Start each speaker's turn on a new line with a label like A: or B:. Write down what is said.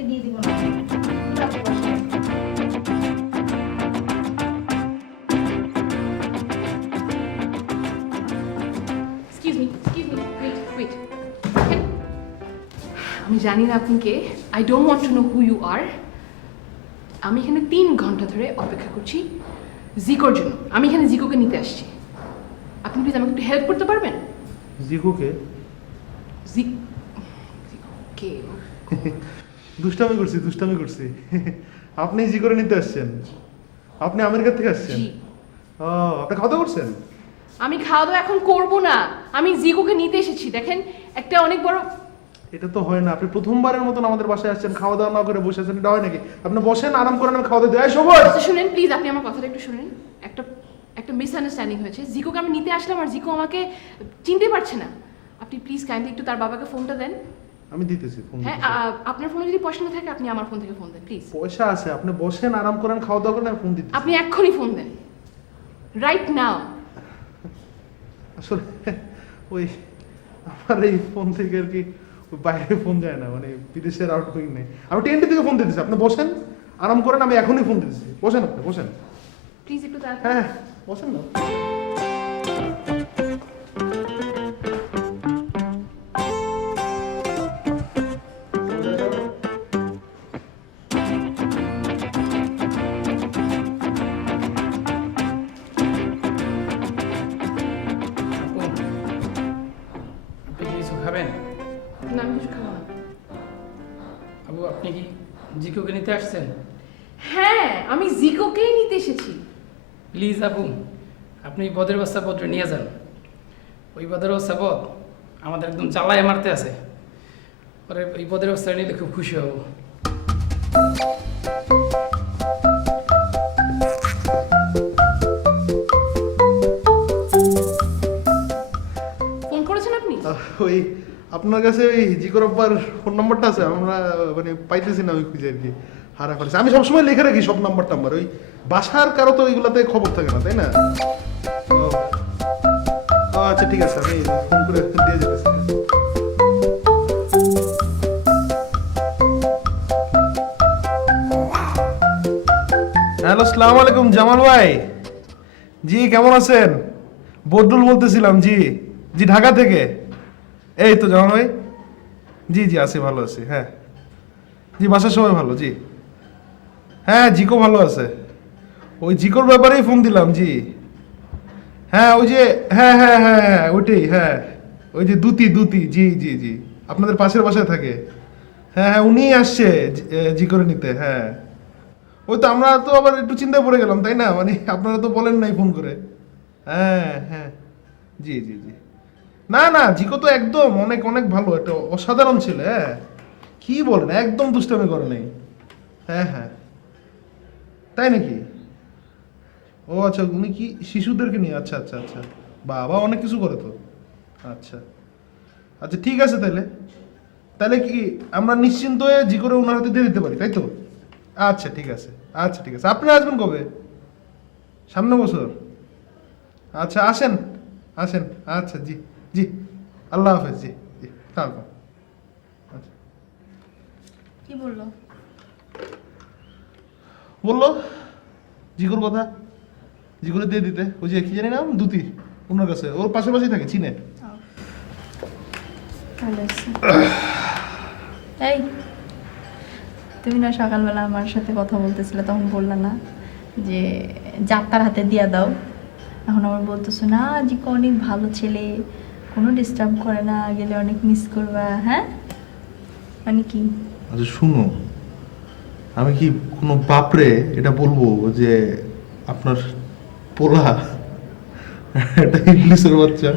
A: মানুষকে দিয়ে দিব না।
B: আমি জানি না আপনি কে। I don't want to know who you are আমি এখানে তিন ঘণ্টা ধরে অপেক্ষা করছি জিকোর জন্য। আমি এখানে জিকোকে নিতে আসছি। আপনি প্লিজ আমাকে একটু হেল্প করতে পারবেন?
C: জিকোকে?
B: জিক জিকো কে
C: দুষ্টামি করছি দুষ্টামি করছি। আপনি জি করে নিতে আসছেন। আপনি আমেরিকা থেকে আসছেন? ও আপনি খাওয়া দাওয়া করছেন?
B: আমি খাওয়া দাওয়া এখন করব না। আমি জিকোকে নিতে এসেছি। দেখেন একটা অনেক বড়
C: এটা তো হয় না। আপনি প্রথমবারের মতন আমাদের বাসায় আসছেন খাওয়া দাওয়া না করে বসে আছেন এটা হয় নাকি? আপনি বসেন আরাম করেন আমি খাওয়া দাওয়া দেয় সবুজ
B: আচ্ছা শুনেন প্লিজ আপনি আমার কথাটা একটু শুনেন। একটা একটা মিসআন্ডারস্ট্যান্ডিং হয়েছে। জিকোকে আমি নিতে আসলাম আর জিকো আমাকে চিনতে পারছে না। আপনি প্লিজ কাইন্ডলি একটু তার বাবাকে ফোনটা দেন।
C: আমি দিতেছি ফোন
B: হ্যাঁ আ- আপনার ফোনে যদি পয়সা না থাকে আপনি আমার ফোন থেকে ফোন দেন প্লিজ
C: পয়সা আছে আপনি বসেন আরাম করেন খাওয়া দাওয়া করেন আমি ফোন দিতেছি।
B: আপনি এক্ষুনি ফোন দেন। রাইট নাও
C: আসলে ওই আমার এই ফোন থেকে আর কি ওই বাইরে ফোন যায় না মানে বিদেশের আউটগোয়িং নেই। আমি টেন্টি থেকে ফোন দিতেছি আপনি বসেন আরাম করেন আমি এখনই ফোন দিতেছি। বসেন আপনি বসেন।
B: প্লিজ একটু তাড়াতাড়ি।
C: হ্যাঁ বসেন না।
D: খাবেন?
B: না আমি কিছু খাব না।
D: আবু আপনি কি জিকুকে নিতে আসছেন?
B: হ্যাঁ আমি জিকোকেই নিতে এসেছি।
D: প্লিজ আপু আপনি পদের বস্তা পত্র নিয়ে যান। ওই পদের বস্তা পদ আমাদের একদম জ্বালায় মারতে আছে। পরে ওই পদের বস্তা নিলে খুব খুশি হব।
C: ওই আপনার কাছে ওই জিকর আব্বার ফোন নাম্বারটা আছে? আমরা মানে পাইতেছি না ওই খুঁজে আর কি, হারা ফেলেছি। আমি সবসময় লিখে রাখি সব নাম্বার টাম্বার ওই বাসার কারও তো ওইগুলাতে খবর থাকে না, তাই না? আচ্ছা ঠিক আছে, আমি ফোন করে দিয়ে যেতেছি। হ্যালো সালাম আলাইকুম, জামাল ভাই। জি, কেমন আছেন? বদরুল বলতেছিলাম, জি। জি, ঢাকা থেকে। এই তো জামাল ভাই। জি জি, আছি, ভালো আছি হ্যাঁ। জি, বাসার সবাই ভালো, জি। হ্যাঁ জিকো ভালো আছে। ওই জিকোর ব্যাপারেই ফোন দিলাম, জি। হ্যাঁ ওই যে হ্যাঁ হ্যাঁ হ্যাঁ হ্যাঁ ওইটাই হ্যাঁ। ওই যে দুতি দুতি, জি জি জি। আপনাদের পাশের বাসায় থাকে। হ্যাঁ হ্যাঁ উনিই আসছে জি করে নিতে হ্যাঁ। ওই তো আমরা তো আবার একটু চিন্তায় পড়ে গেলাম, তাই না? মানে আপনারা তো বলেন নাই ফোন করে। হ্যাঁ হ্যাঁ। জি জি জি। না না, জিকো তো একদম অনেক অনেক ভালো, একটা অসাধারণ ছিল হ্যাঁ। কি বলেন, একদম দুষ্টামি করে নাই। হ্যাঁ হ্যাঁ। তাই নাকি? ও আচ্ছা উনি কি শিশুদেরকে নিয়ে? আচ্ছা আচ্ছা আচ্ছা। বাবা অনেক কিছু করে তো। আচ্ছা। আচ্ছা ঠিক আছে তাহলে তাহলে কি আমরা নিশ্চিন্ত হয়ে জি করে ওনার হাতে দিয়ে দিতে পারি, তাই তো? আচ্ছা ঠিক আছে। আচ্ছা ঠিক আছে। আপনি আসবেন কবে? সামনে বছর? আচ্ছা আসেন আসেন। আচ্ছা জি। জি আল্লাহ হাফেজ জি জি
A: কি বলল?
C: বলল জিগুর কথা দিয়ে দিতে। ওই যে কি জানি নাম? দুতি ওনার কাছে। ওর পাশে পাশেই থাকে চিনে।
A: এই তুমি না সকালবেলা আমার সাথে কথা বলতেছিলে তখন বললে না যে যাত্রার হাতে দিয়া দাও। এখন আমার বলতেছো না যে অনেক ভালো ছেলে। কোনো ডিস্টার্ব করে না, গেলে অনেক মিস করবা হ্যাঁ? মানে কি?
C: আচ্ছা শুনো। আমি কি কোনো বাপরে এটা বলব যে আপনার পোলা? এটা ইংলিশের বাচ্চা।